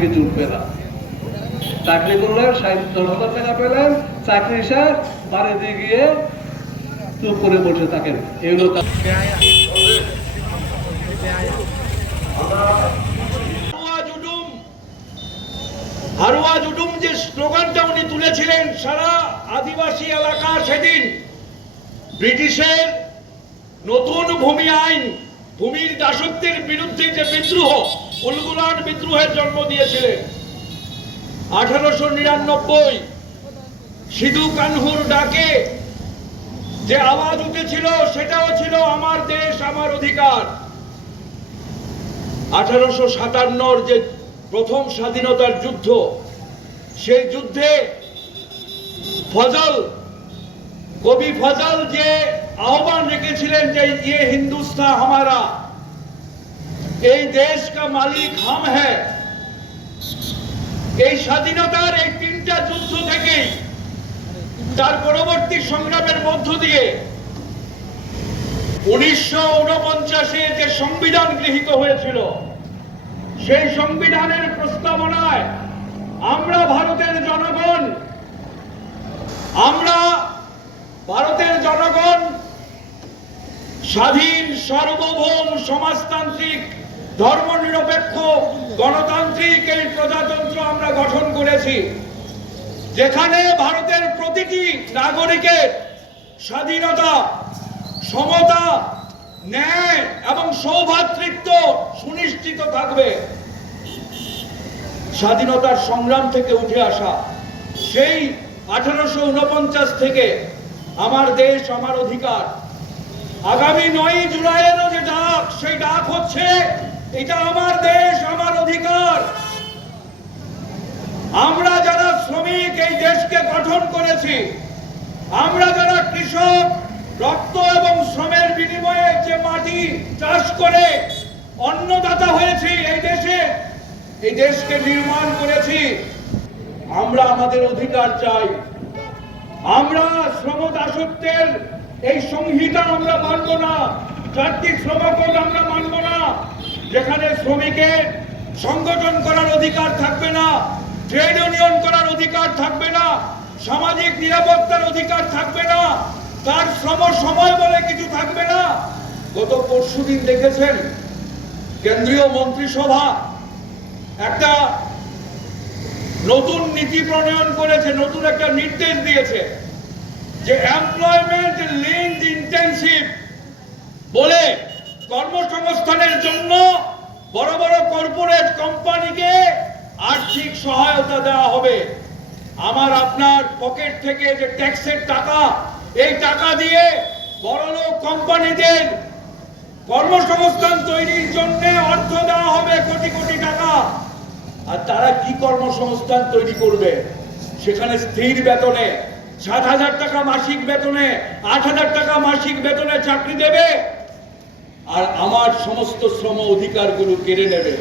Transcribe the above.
থেকে জুটবে না। চাকরি করলেন 10,000 টাকা পেলেন, চাকরি শেষ, বাড়িতে গিয়ে চুপ করে বসে থাকেন। এগুলো হারুয়া জুডুম যে স্লোগানটা উনি তুলেছিলেন সারা আদিবাসী এলাকা, সেদিন ব্রিটিশের নতুন ভূমি আইন, ভূমির দাসত্বের বিরুদ্ধে যে বিদ্রোহ, উলগুলান বিদ্রোহের জন্ম দিয়েছিলেন। 1899 সিধু কানহুর ডাকে যে আওয়াজ উঠেছিল, সেটাও ছিল আমার দেশ আমার অধিকার। 1857 যে প্রথম স্বাধীনতার যুদ্ধ, সেই যুদ্ধে কবি ফজল যে আহ্বান রেখেছিলেন যে ये हिंदुस्तान हमारा, এই দেশ কা মালিক হাম হ্যায়, এই স্বাধীনতার এই তিনটা যুদ্ধ থেকেই, তার পরবর্তী সংগ্রামের মধ্য দিয়ে 1949-এ যে সংবিধান গৃহীত হয়েছিল, সেই সংবিধানের প্রস্তাবনায় আমরা ভারতের জনগণ স্বাধীন, সার্বভৌম, সমাজতান্ত্রিক, ধর্মনিরপেক্ষ, গণতান্ত্রিক এই প্রজাতন্ত্র আমরা গঠন করেছি, যেখানে ভারতের প্রতিটি নাগরিকের স্বাধীনতা, সমতা, ন্যায় এবং সৌভ্রাতৃত্ব সুনিশ্চিত থাকবে। স্বাধীনতার সংগ্রাম থেকে উঠে আসা সেই 1849 থেকে আমার দেশ আমার অধিকার, আগামী 9 জুলাইয়েরও যে ডাক, সেই ডাক হচ্ছে এটা আমার দেশ আমার অধিকার। আমরা যারা শ্রমিক এই দেশকে গঠন করেছি, আমরা যারা কৃষক, রক্ত এবং শ্রমের বিনিময়ে যে মাটি চাষ করে অন্নদাতা হয়েছি এই দেশকে নির্মাণ করেছি, আমরা আমাদের অধিকার চাই। আমরা শ্রম দাসত্বের এই সংহিতা আমরা মানব না, চারটি শ্রমকোড আমরা মানব না, যেখানে শ্রমিকের সংগঠন করার অধিকার থাকবে না, ট্রেড ইউনিয়ন করার অধিকার থাকবে না, সামাজিক নিরাপত্তার অধিকার থাকবে না, তার শ্রম সময় বলে কিছু থাকবে না। গত পরশুদিন দেখেছেন কেন্দ্রীয় মন্ত্রিসভা একটা নতুন নীতি প্রণয়ন করেছে, নতুন একটা নির্দেশ দিয়েছে যে এমপ্লয়মেন্ট লিঙ্কড ইন্টেনসিভ বলে কর্মসংস্থানের জন্য বড় বড় কর্পোরেট কোম্পানিকে আর্থিক সহায়তা দেওয়া হবে। আমার আপনার পকেট থেকে যে ট্যাক্সের টাকা, এই টাকা দিয়ে বড়লোক কোম্পানিদের কর্মসংস্থান তৈরির জন্য অর্থ দেওয়া হবে কোটি কোটি টাকা। আর তারা কি কর্মসংস্থান তৈরি করবে? সেখানে স্থির বেতনে 7,000 টাকা মাসিক বেতনে, 8,000 টাকা মাসিক বেতনে চাকরি দেবে, আর আমার সমস্ত শ্রম অধিকারগুলো কেড়ে নেবে।